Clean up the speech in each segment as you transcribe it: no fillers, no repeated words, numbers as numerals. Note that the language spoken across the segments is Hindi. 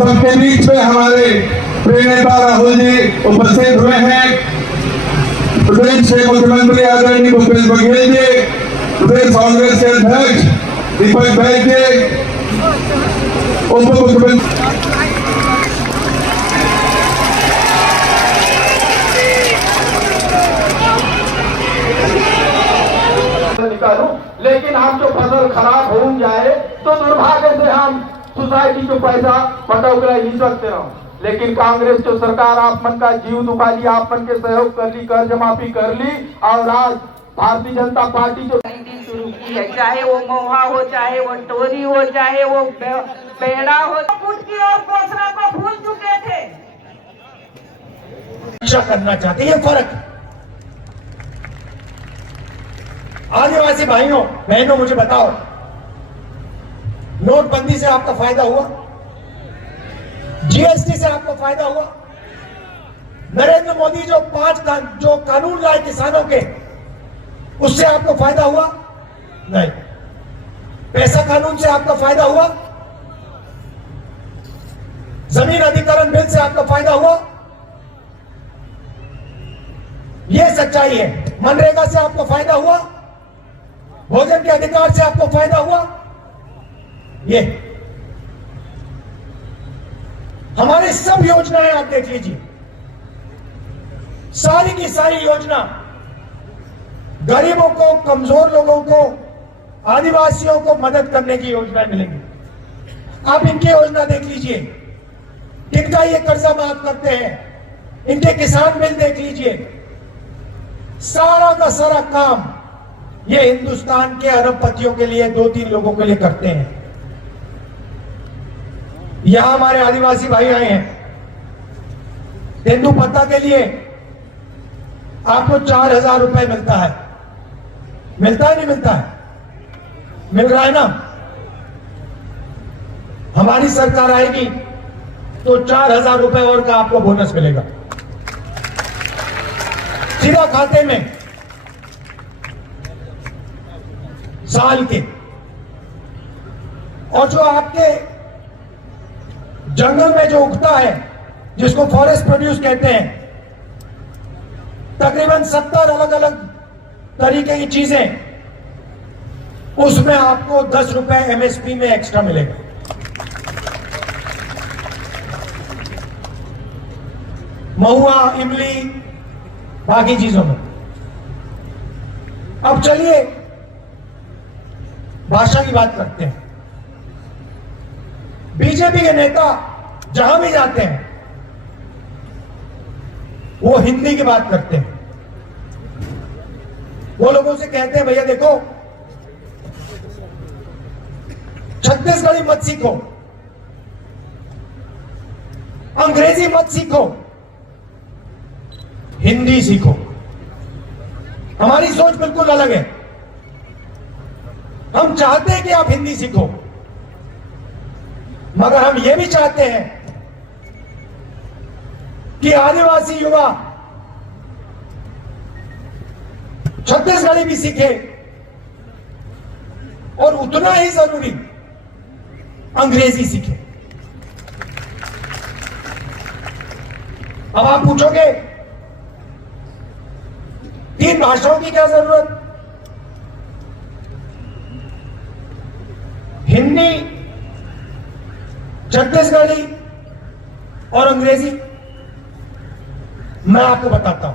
सबके बीच में हमारे प्रिय नेता राहुल जी उपस्थित हुए हैं। प्रदेश के मुख्यमंत्री आदरणीय भूपेश बघेल जी, प्रदेश कांग्रेस के अध्यक्ष दीपक बैज जी, उप मुख्यमंत्री निकालूं, लेकिन हम जो फसल खराब हो जाए तो दुर्भाग्य से हम सोसाइटी को पैसा बटोरा ही सकते हो। लेकिन कांग्रेस जो सरकार आप मन का जीव दुखा ली, आप मन के सहयोग कर ली, कर्ज माफी कर ली, और आज भारतीय जनता पार्टी जो शुरू की है, चाहे वो महुआ हो, चाहे वो टोरी हो, चाहे वो पेड़ा हो, फुट की और कोसरा को भूल चुके थे। रक्षा करना चाहते, ये फर्क। आदिवासी भाइयों बहनों मुझे बताओ, नोटबंदी से आपका फायदा हुआ? जीएसटी से आपको फायदा हुआ? नरेंद्र मोदी जो जो कानून लाए किसानों के, उससे आपको फायदा हुआ? नहीं। पैसा कानून से आपका फायदा हुआ? जमीन अधिग्रहण बिल से आपका फायदा हुआ? यह सच्चाई है। मनरेगा से आपको फायदा हुआ? भोजन के अधिकार से आपको फायदा हुआ? ये हमारी सब योजनाएं आप देख लीजिए, सारी की सारी योजना गरीबों को, कमजोर लोगों को, आदिवासियों को मदद करने की योजनाएं मिलेंगी। आप इनकी योजना देख लीजिए, किनका ये कर्जा माफ करते हैं, इनके किसान बिल देख लीजिए। सारा का सारा काम ये हिंदुस्तान के अरबपतियों के लिए, 2-3 लोगों के लिए करते हैं। यहां हमारे आदिवासी भाई आए हैं, तेंदु पत्ता के लिए आपको 4000 रुपए मिलता है। मिलता है नहीं मिलता है? मिल रहा है ना? हमारी सरकार आएगी तो 4000 रुपए और का आपको बोनस मिलेगा सीधा खाते में, साल के। और जो आपके जंगल में जो उगता है, जिसको फॉरेस्ट प्रोड्यूस कहते हैं, तकरीबन 70 अलग अलग तरीके की चीजें, उसमें आपको 10 रुपए एमएसपी में एक्स्ट्रा मिलेगा। महुआ, इमली, बाकी चीजों में। अब चलिए भाषा की बात करते हैं। बीजेपी के नेता जहां भी जाते हैं वो हिंदी की बात करते हैं। वो लोगों से कहते हैं, भैया देखो, छत्तीसगढ़ी मत सीखो, अंग्रेजी मत सीखो, हिंदी सीखो। हमारी सोच बिल्कुल अलग है। हम चाहते हैं कि आप हिंदी सीखो, मगर हम यह भी चाहते हैं कि आदिवासी युवा छत्तीसगढ़ी भी सीखे, और उतना ही जरूरी अंग्रेजी सीखे। अब आप पूछोगे 3 भाषाओं की क्या जरूरत? हिंदी, छत्तीसगढ़ी और अंग्रेजी। मैं आपको बताता हूं,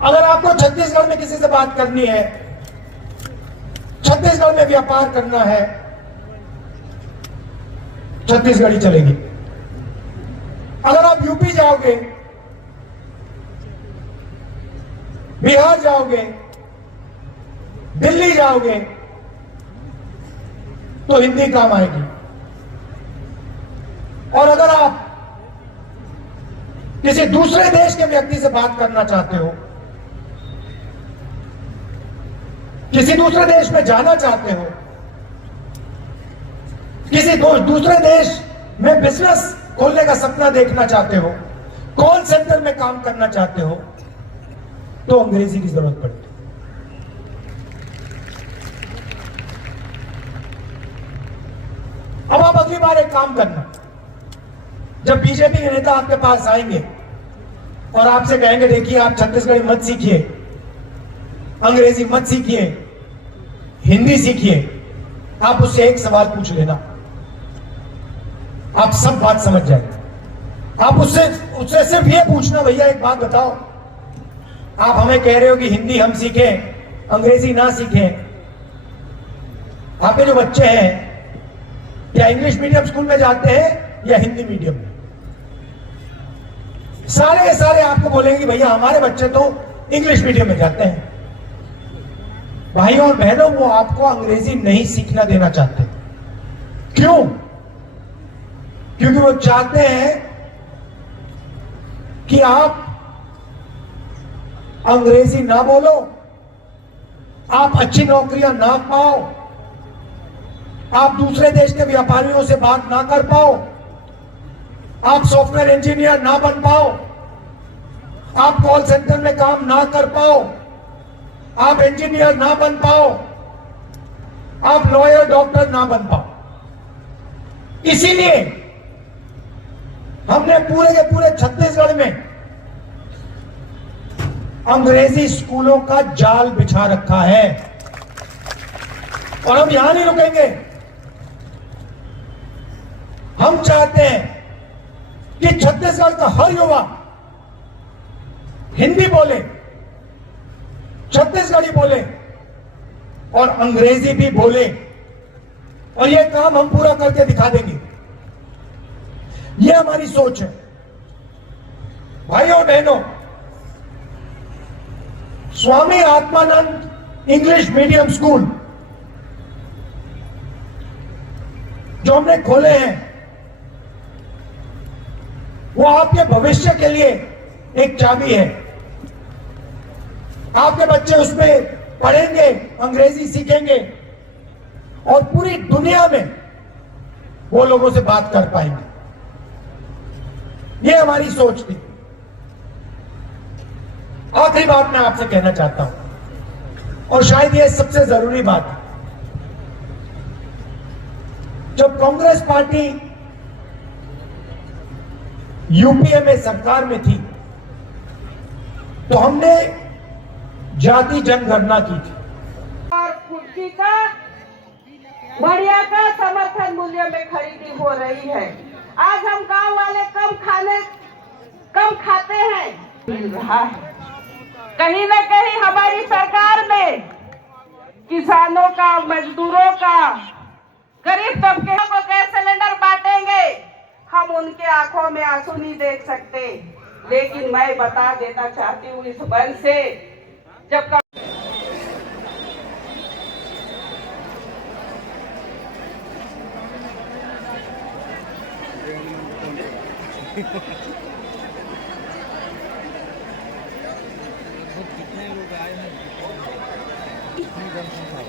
अगर आपको छत्तीसगढ़ में किसी से बात करनी है, छत्तीसगढ़ में व्यापार करना है, छत्तीसगढ़ी चलेगी। अगर आप यूपी जाओगे, बिहार जाओगे, दिल्ली जाओगे, तो हिंदी काम आएगी। और अगर आप किसी दूसरे देश के व्यक्ति से बात करना चाहते हो, किसी दूसरे देश में जाना चाहते हो, किसी दूसरे देश में बिजनेस खोलने का सपना देखना चाहते हो, कॉल सेंटर में काम करना चाहते हो, तो अंग्रेजी की जरूरत पड़ती है। अब आप अगली बार एक काम करना, जब बीजेपी के नेता आपके पास आएंगे और आपसे कहेंगे देखिए आप छत्तीसगढ़ी मत सीखिए, अंग्रेजी मत सीखिए, हिंदी सीखिए, आप उससे एक सवाल पूछ लेना, आप सब बात समझ जाएंगे। आप उससे सिर्फ ये पूछना, भैया एक बात बताओ, आप हमें कह रहे हो कि हिंदी हम सीखें, अंग्रेजी ना सीखें, आपके जो बच्चे हैं या इंग्लिश मीडियम स्कूल में जाते हैं या हिंदी मीडियम में, सारे के सारे आपको बोलेंगे कि भैया हमारे बच्चे तो इंग्लिश मीडियम में जाते हैं। भाइयों और बहनों, वो आपको अंग्रेजी नहीं सीखना देना चाहते। क्यों? क्योंकि वो चाहते हैं कि आप अंग्रेजी ना बोलो, आप अच्छी नौकरियां ना पाओ, आप दूसरे देश के व्यापारियों से बात ना कर पाओ, आप सॉफ्टवेयर इंजीनियर ना बन पाओ, आप कॉल सेंटर में काम ना कर पाओ, आप इंजीनियर ना बन पाओ, आप लॉयर डॉक्टर ना बन पाओ। इसीलिए हमने पूरे के पूरे छत्तीसगढ़ में अंग्रेजी स्कूलों का जाल बिछा रखा है और हम यहां नहीं रुकेंगे। हम चाहते हैं कि छत्तीसगढ़ का हर युवा हिंदी बोले, छत्तीसगढ़ी बोले और अंग्रेजी भी बोले, और यह काम हम पूरा करके दिखा देंगे। यह हमारी सोच है। भाइयों बहनों, Swami Atmanand English medium school जो हमने खोले हैं, वो आपके भविष्य के लिए एक चाबी है। आपके बच्चे उसमें पढ़ेंगे, अंग्रेजी सीखेंगे और पूरी दुनिया में वो लोगों से बात कर पाएंगे। ये हमारी सोच थी। आखिरी बात मैं आपसे कहना चाहता हूं, और शायद ये सबसे जरूरी बात है। जब कांग्रेस पार्टी यूपीए में सरकार में थी तो हमने जाति जनगणना की थी और कुर्सी का बढ़िया का समर्थन मूल्य में खरीदी हो रही है। आज हम गांव वाले कम खाते हैं, मिल रहा है। कहीं न कहीं हमारी सरकार में किसानों का, मजदूरों का, गरीब तबके को गैस सिलेंडर बांटेंगे, हम उनके आंखों में आंसू नहीं देख सकते। लेकिन मैं बता देना चाहती हूँ इस मंच से, जब कितने लोग आए हैं, कितनी जनसंख्या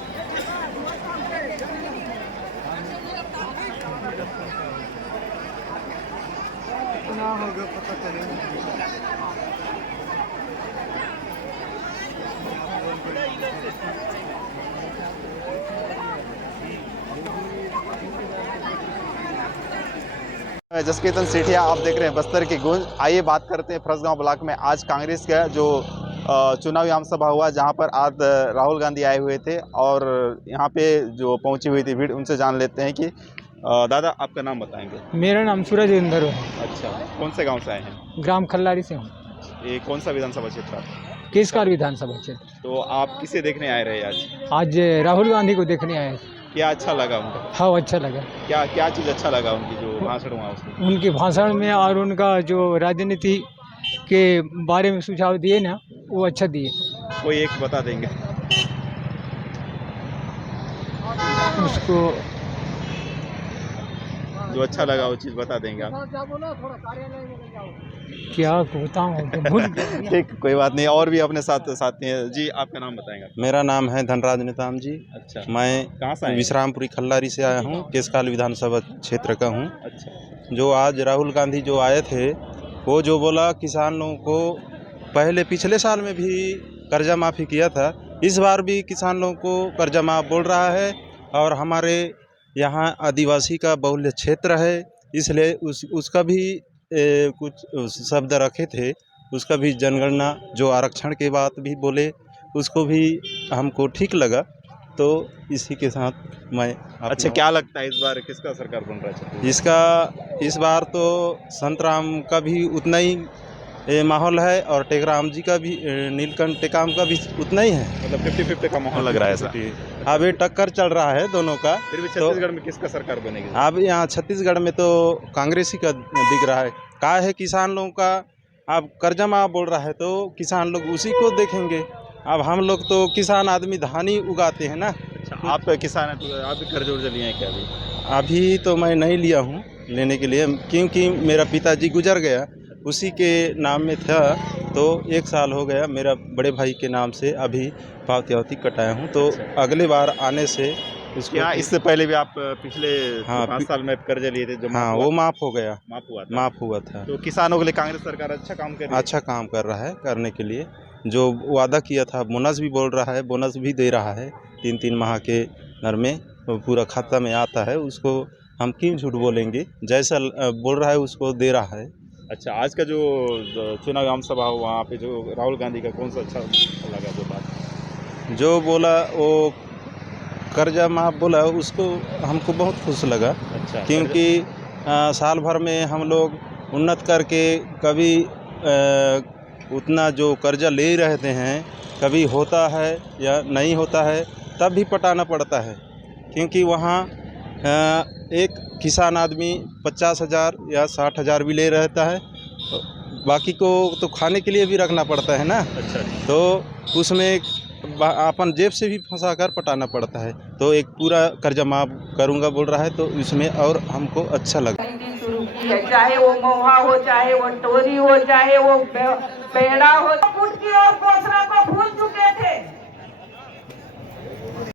कितना होगा पता चलेगा। जसकीर्तन सेठिया, आप देख रहे हैं बस्तर की गूंज। आइए बात करते हैं फरसगांव ब्लॉक में आज कांग्रेस का जो चुनावी आम सभा हुआ, जहां पर आज राहुल गांधी आए हुए थे और यहां पे जो पहुंची हुई थी भीड़, उनसे जान लेते हैं कि दादा आपका नाम बताएंगे। मेरा नाम सूरज इंदर है। अच्छा, कौन से गांव से आए हैं? ग्राम खल्लारी से हूँ। ये कौन सा विधानसभा क्षेत्र है? केसकार विधानसभा क्षेत्र। तो आप किसे देखने आए रहे आज? आज राहुल गांधी को देखने आए। क्या अच्छा लगा उनका? हाँ, अच्छा लगा। क्या क्या चीज़ अच्छा लगा उनकी जो भाषण हुआ उसमें? उनके भाषण में और उनका जो राजनीति के बारे में सुझाव दिए ना, वो अच्छा दिए। कोई एक बता देंगे उसको जो अच्छा लगा, वो चीज़ बता देंगे आप? क्या बताऊँ, भूल गया। ठीक, कोई बात नहीं। और भी अपने साथ साथी हैं जी, आपका नाम बताएंगे? मेरा नाम है धनराज नेताम जी। अच्छा, मैं कहाँ से आए? विश्रामपुरी खल्लारी से आया हूँ, केसकाल विधानसभा क्षेत्र का हूँ। अच्छा, जो आज राहुल गांधी जो आए थे, वो जो बोला किसान लोगों को, पहले पिछले साल में भी कर्जा माफ़ी किया था, इस बार भी किसान लोगों को कर्जा माफ़ बोल रहा है। और हमारे यहाँ आदिवासी का बहुल्य क्षेत्र है, इसलिए उसका भी कुछ शब्द रखे थे, उसका भी जनगणना जो आरक्षण के बात भी बोले, उसको भी हमको ठीक लगा। तो इसी के साथ मैं अच्छा, क्या लगता है इस बार किसका सरकार बन रहा है? इस बार तो संतराम का भी उतना ही माहौल है और टेकराम जी का भी, नीलकंठ टेकाम का भी उतना ही है। मतलब 50-50 का माहौल लग रहा है ऐसा। अब ये टक्कर चल रहा है दोनों का। फिर भी छत्तीसगढ़ में किसका सरकार बनेगी? अब यहाँ छत्तीसगढ़ में तो कांग्रेस ही का दिख रहा है। क्या है, किसान लोगों का अब कर्जा माफ बोल रहा है तो किसान लोग उसी को देखेंगे। अब हम लोग तो किसान आदमी धान ही उगाते हैं ना। अच्छा, आप किसान हैं तो आप भी कर्ज वर्ज लिए हैं क्या अभी? अभी तो मैं नहीं लिया हूँ लेने के लिए, क्योंकि मेरा पिताजी गुजर गया, उसी के नाम में था। तो 1 साल हो गया, मेरा बड़े भाई के नाम से अभी पावती कटाया हूँ। तो अगले बार आने से उसको क्या इससे पहले भी आप पिछले हाँ, 5 साल में कर्ज लिए थे जो हाँ, वो माफ़ हो गया, माफ हुआ था? तो किसानों के लिए कांग्रेस सरकार अच्छा काम कर रही है? अच्छा काम कर रहा है। करने के लिए जो वादा किया था, बोनस भी बोल रहा है, बोनस भी दे रहा है 3-3 माह के दर में, तो पूरा खाता में आता है। उसको हम क्यों झूठ बोलेंगे, जैसा बोल रहा है उसको दे रहा है। अच्छा, आज का जो चुनाव आम सभा हुआ वहाँ पे जो राहुल गांधी का कौन सा अच्छा लगा जो बात? जो बोला वो कर्जा माफ बोला, उसको हमको बहुत खुश लगा। अच्छा, क्योंकि साल भर में हम लोग उन्नत करके कभी उतना जो कर्जा ले रहते हैं, कभी होता है या नहीं होता है, तब भी पटाना पड़ता है। क्योंकि वहाँ एक किसान आदमी 50,000 या 60,000 भी ले रहता है, बाकी को तो खाने के लिए भी रखना पड़ता है ना। अच्छा, तो उसमें अपन जेब से भी फंसा कर पटाना पड़ता है। तो एक पूरा कर्जा माफ करूँगा बोल रहा है, तो इसमें और हमको अच्छा लगा। शुरू की है, चाहे वो महुआ हो, चाहे वो टोरी हो, चाहे वो पेड़ा हो, फुटकी और कोसरा को